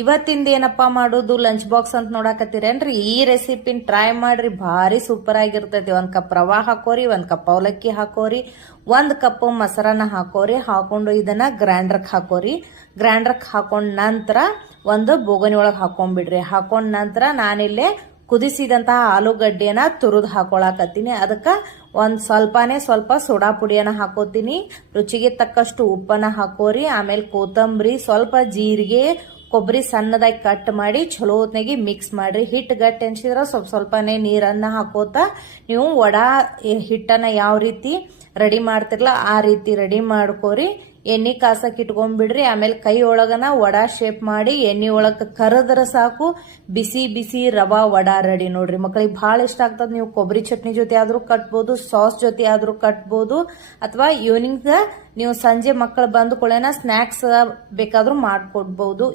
ಇವತ್ತಿಂದ ಏನಪ್ಪಾ ಮಾಡೋದು ಲಂಚ್ ಬಾಕ್ಸ್ ಅಂತ ನೋಡಾಕತ್ತೀರೇನ್ರಿ? ಈ ರೆಸಿಪಿನ ಟ್ರೈ ಮಾಡ್ರಿ, ಭಾರಿ ಸೂಪರ್ ಆಗಿರ್ತೈತಿ. 1 ಕಪ್ ರವಾ ಹಾಕೋರಿ, 1 ಕಪ್ ಅವಲಕ್ಕಿ ಹಾಕೋರಿ, 1 ಕಪ್ ಮೊಸರನ್ನ ಹಾಕೋರಿ. ಹಾಕೊಂಡು ಇದನ್ನ ಗ್ರೈಂಡರ್ಕ್ ಹಾಕೋರಿ. ಗ್ರೈಂಡರ್ಕ್ ಹಾಕೊಂಡ್ ನಂತರ ಒಂದು ಬೋಗಣಿ ಒಳಗ್ ಹಾಕೊಂಡ್ಬಿಡ್ರಿ. ಹಾಕೊಂಡ್ ನಂತರ ನಾನಿಲ್ಲೇ ಕುದಿಸಿದಂತಹ ಆಲೂಗಡ್ಡೆನ ತುರಿದು ಹಾಕೊಳಕತ್ತೀನಿ. ಅದಕ್ಕ ಸ್ವಲ್ಪ ಸೋಡಾ ಪುಡಿಯನ್ನ ಹಾಕೋತೀನಿ. ರುಚಿಗೆ ತಕ್ಕಷ್ಟು ಉಪ್ಪನ್ನ ಹಾಕೋರಿ. ಆಮೇಲೆ ಕೊತ್ತಂಬರಿ, ಸ್ವಲ್ಪ ಜೀರಿಗೆ, ಕೊಬ್ಬರಿ ಸಣ್ಣದಾಗಿ ಕಟ್ ಮಾಡಿ ಚಲೋ ಹೊತ್ನಾಗಿ ಮಿಕ್ಸ್ ಮಾಡ್ರಿ. ಹಿಟ್ಟು ಗಟ್ಟಿ ಅನ್ಸಿದ್ರ ಸ್ವಲ್ಪನೇ ನೀರನ್ನ ಹಾಕೋತ ನೀವು ವಡಾ ಹಿಟ್ಟನ್ನ ಯಾವ ರೀತಿ ರೆಡಿ ಮಾಡ್ತಿರಲ್ಲ ಆ ರೀತಿ ರೆಡಿ ಮಾಡ್ಕೋರಿ. ಎಣ್ಣೆ ಕಾಸಕ್ ಇಟ್ಕೊಂಡ್ಬಿಡ್ರಿ. ಆಮೇಲೆ ಕೈ ಒಳಗನ ವಡಾ ಶೇಪ್ ಮಾಡಿ ಎಣ್ಣೆ ಒಳಗ ಕರದ್ರ ಸಾಕು, ಬಿಸಿ ಬಿಸಿ ರವಾ ವಡಾ ರೆಡಿ ನೋಡ್ರಿ. ಮಕ್ಕಳಿಗೆ ಬಹಳ ಇಷ್ಟ ಆಗ್ತದ. ನೀವು ಕೊಬ್ಬರಿ ಚಟ್ನಿ ಜೊತೆ ಆದ್ರೂ ಕಟ್ಬೋದು, ಸಾಸ್ ಜೊತೆ ಆದ್ರೂ ಕಟ್ಬೋದು, ಅಥವಾ ಈವ್ನಿಂಗ್ ನೀವು ಸಂಜೆ ಮಕ್ಕಳು ಬಂದ ಕೂಡಲೇ ಸ್ನಾಕ್ಸ್ ಬೇಕಾದ್ರೂ ಮಾಡ್ಕೊಡ್ಬಹುದು.